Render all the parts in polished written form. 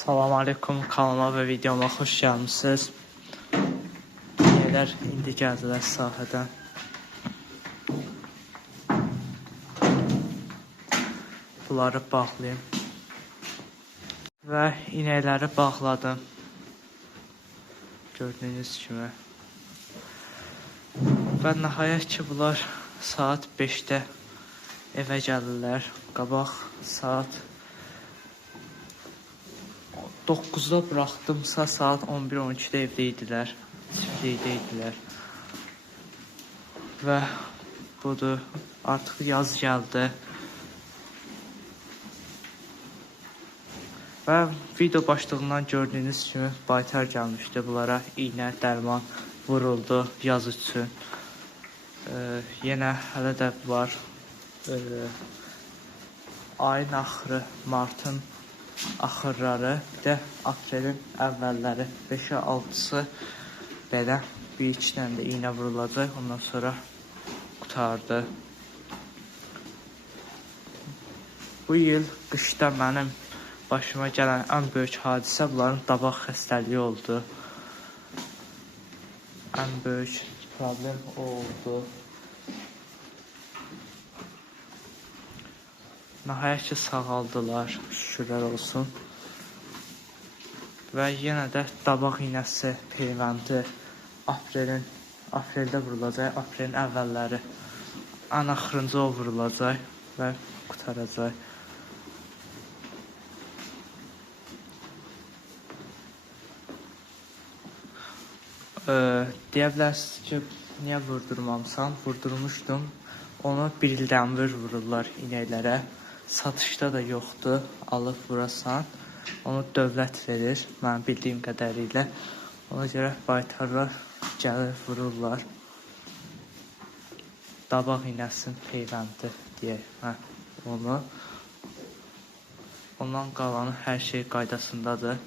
Salam aleykum, kanalıma və videoma xoş gəlmişsiniz. Nələr indi gəldilər sahədən. Bunları bağlayayım. Və inəkləri bağladım. Gördüyünüz kimi. Və nəhayət ki, bunlar saat 5-də evə gəlirlər. Qabaq saat 9-da buraxdımsa saat 11-12-də evdə idilər. Çiftlikdə idilər. Və budur, artıq yaz gəldi. Və video başlığından gördüyünüz kimi baytar gəlmişdi. Bunlara iynə, dərman vuruldu yaz üçün. Yenə hələ də var. Ayın axırı, martın axırları, bir də aprelin əvvəlləri 5-6-sı belə bir iki dənə də iynə vurulacaq. Ondan sonra qutardı. Bu il qışda mənim başıma gələn ən böyük hadisə bunların dabaq xəstəliyi oldu. Ən böyük problem o oldu. Nəhayət ki, sağaldılar, şükürlər olsun. Və yenə də dabaq iynəsi peyvəndi apreldə vurulacaq, aprelin əvvəlləri. Ən axırıncı o vurulacaq və qutaracaq. Deyə bilərsiniz ki, niyə vurdurmamışam? Vurdurmuşdum. Onu bir ildən vururlar inəklərə. Satışda da yoxdur, alıb vurasan. Onu dövlət verir, mənim bildiyim qədərilə. Ona görə baytarlar gəlir, vururlar. Dabaq iynəsinin peyvəndi deyək onu. Ondan qalanı hər şey qaydasındadır.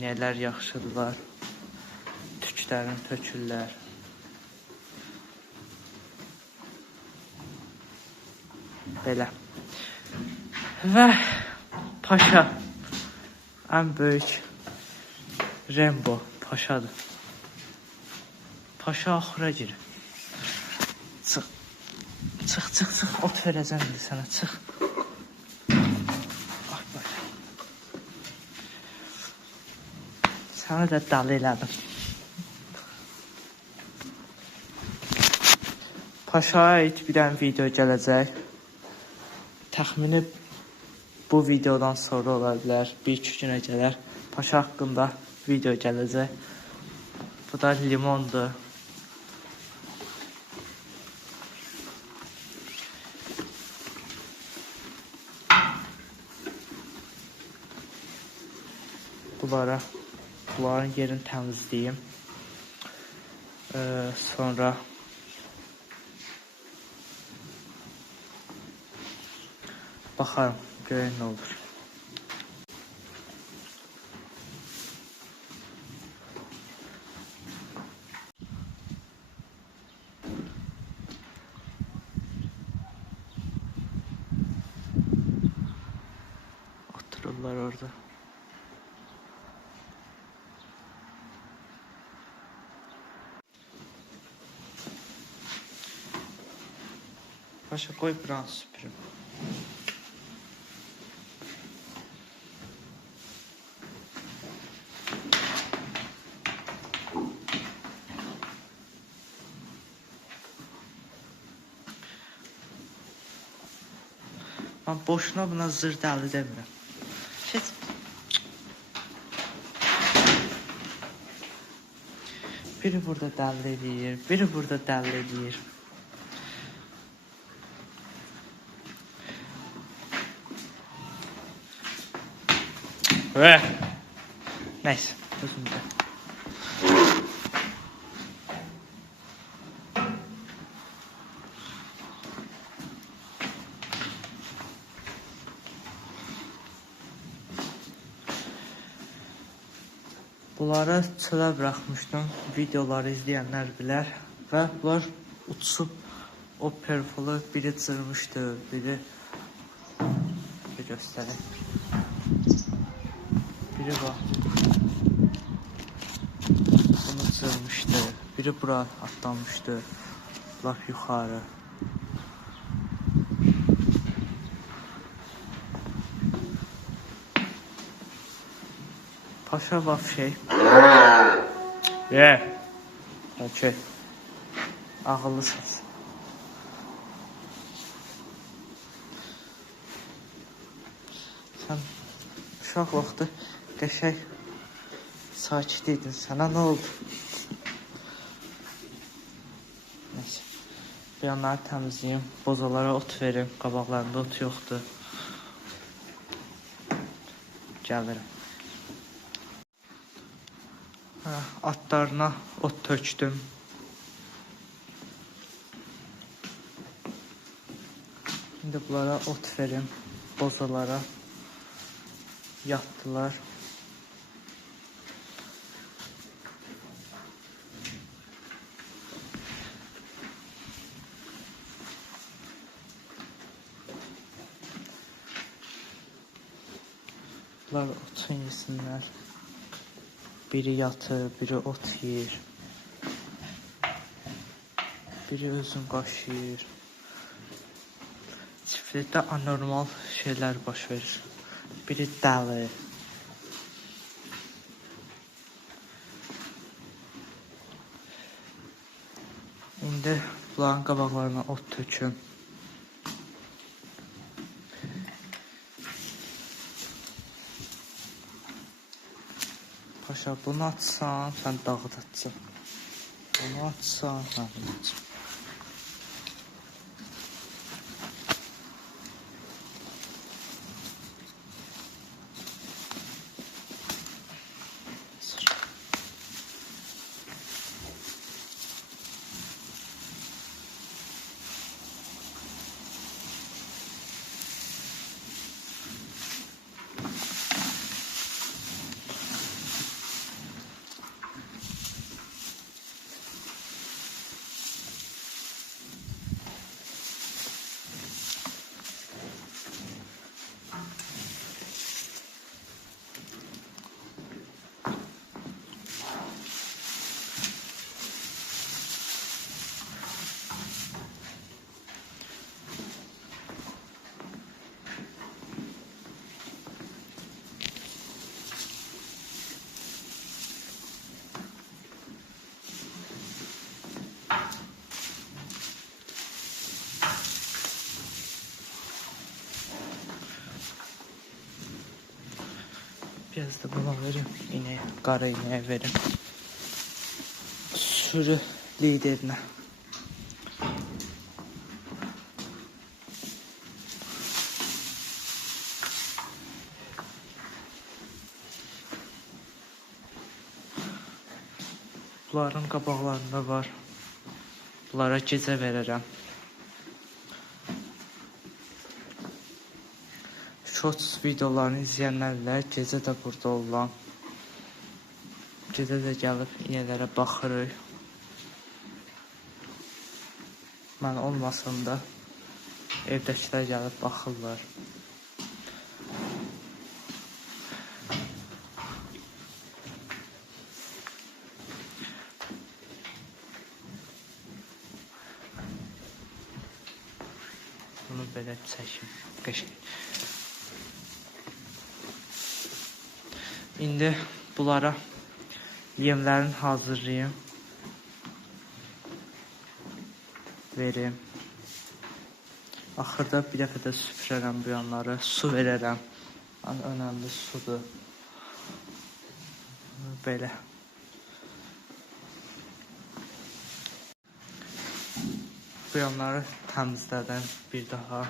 İnəklər yaxşıdırlar. Tüklərini tökürlər. Belə. Və paşa, ən böyük Rembo paşadır. Paşa axıra girir. Çıx, çıx, çıx, çıx, ot verəcəm indi sənə, çıx. Sənə də dalı elədim. Paşaya aid bir dənə video gələcək. Təxmini bu videodan sonra ola bilər, 1-2 günə gələr. Paşa haqqında video gələcək. Bu da limondur. Bunların yerini təmizləyim. Sonra baxarım, görək nə olur. Otururlar orada. Paşa qoy buranı süpürüm. Mən boşuna buna zır dəli demirəm. Keç. Biri burada dəli edir, biri burada dəli edir. Neyse, özümdə. Bunları çölə bıraxmışdım, videoları izləyənlər bilər və bunlar uçub o perfolu biri cırmışdı, biri göstərək. Biri var. Bunu sığmıştı. Biri bura atlamıştı. Lap yuxarı. Paşa laf şey. Okey. Ağıllısınız. Sən uşaq vaxtı qəşəng sakit idin. Sənə nə oldu? Neyse. Bir yanları təmizləyim. Bozalara ot verim. Qabaqlarında ot yoxdur. Gəlirim. Atlarına ot tökdüm. Şimdi bunlara ot verim. Bozalara. Yattılar. Bunlar otun yesinler. Biri yatır, biri ot yiyir. Biri özün qaşıyır. Çiftlikdə anormal şeyler baş verir. Biri dəli. İndi bunların qabaqlarına ot töküm. Paşa bunu atsan, sən dağıdacaqsan. Bunu atsan, sən bunu atsan. Biraz da buna verim. İneğe, qara ineğe verim. Sürü liderine. Bunların qabaqlarında var. Bunlara gecə verərəm. Shorts videolarını izləyənlərlə gecə də burada olan. Gecə də gəlib inələrə baxırıq. Mən olmasam da evdəkilər gəlib baxırlar. Bunu belə çəkim. Qəşəng. İndi bunlara yemlərini hazırlayayım. Verim. Axırda bir dəfə də süpürərəm bu yanları. Su verərəm. Ən önəmli sudur. Belə. Bu yanları təmizlədim bir daha.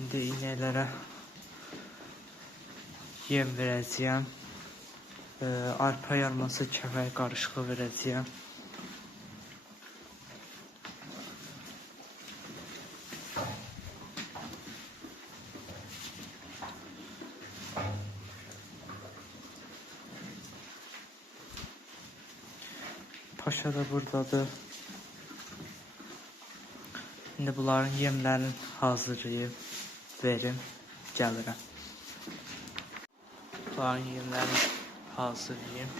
İndi inəklərə yem verəcəyəm. Arpa yarması kəvək qarışığı verəcəyəm. Paşa da buradadır. Şimdi bunların yemlərini hazırlayıb verim, gəlirəm. Qalan yemləri hazırlayayım.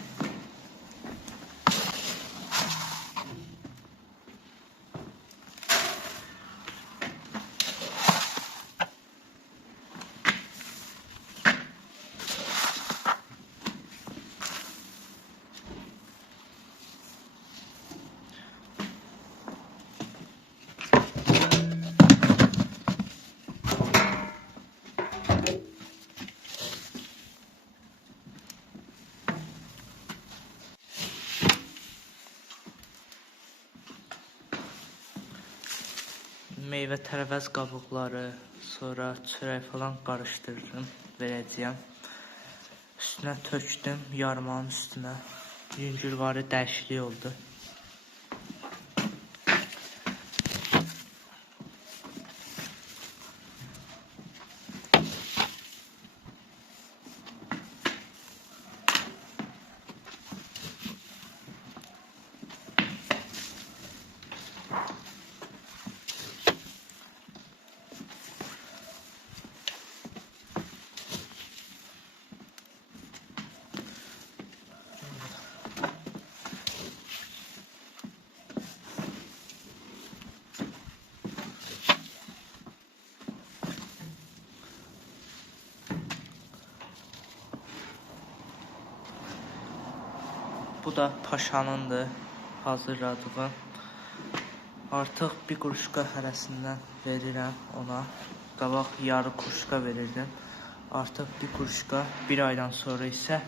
Meyvə tərəvəz qabıqları, sonra çörək falan qarışdırdım, verəcəyəm. Üstünə tökdüm, yarmanın üstünə. Yüngülvari dəyişiklik oldu. Bu da paşanındır, hazırladığım. Artıq bir quruşka hərəsindən verirəm ona. Qabaq yarı quruşka verirdim. Artıq bir quruşka, bir aydan sonra isə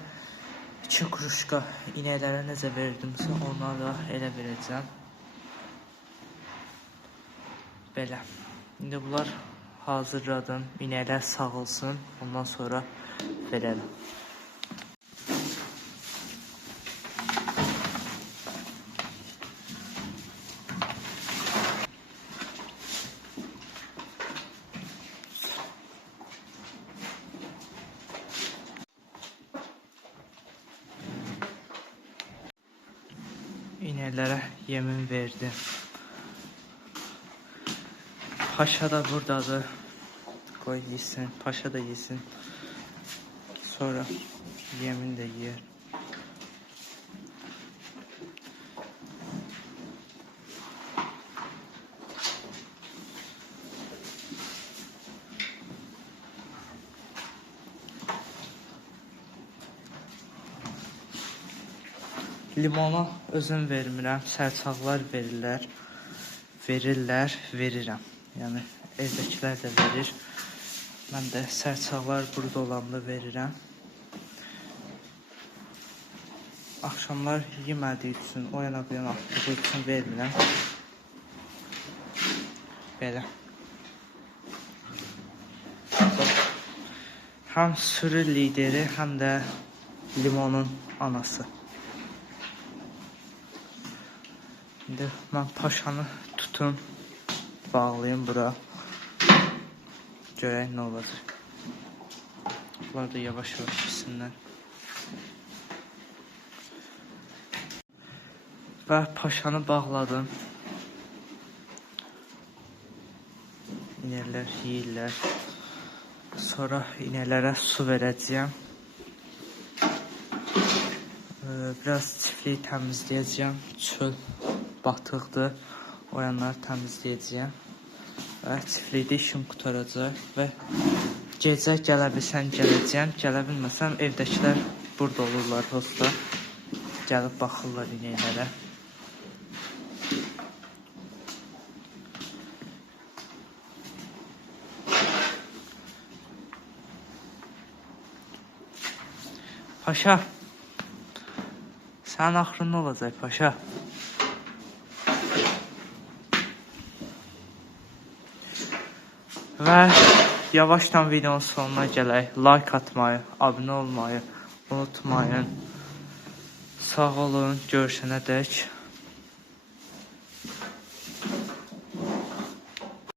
2 quruşka inəklərə necə verirdimsə ona da elə verəcəm. Belə. İndi bunlar hazırladım. İnəklər sağılsın. Ondan sonra verərəm. İnəklərə yemin verdim. Paşa da buradadır. Qoy yesin, paşa da yesin. Sonra yemin də yer. Limona özüm vermirəm, sərçaqlar verirəm. Yəni evdəkilər də verir. Mən də sərçaqlar burada olanda verirəm. Axşamlar yemədiyi üçün, o yana bu yana atdığı üçün vermirəm. Belə. Həm sürü lideri, həm də limonun anası. İndi mən paşanı tutum, bağlayayım bura. Görək nə olacaq. Bunlar da yavaş-yavaş yesinlər. Və paşanı bağladım. İnəklər yeyirlər. Sonra inəklərə su verəcəyəm. Biraz çiftliyi təmizləyəcəm. Çöl batıqdır. O yanları təmizləyəcəyəm. Və çiftlikdə işim qutaracaq. Və gecə gələ bilsəm gələcəyəm. Gələ bilməsəm evdəkilər burada olurlar hosta. Gəlib baxırlar inəklərə. Paşa, sənin axırın nə olacaq paşa? Və yavaşdan videonun sonuna gələk. Like atmayı, abunə olmayı unutmayın. Sağ olun, görüşənədək.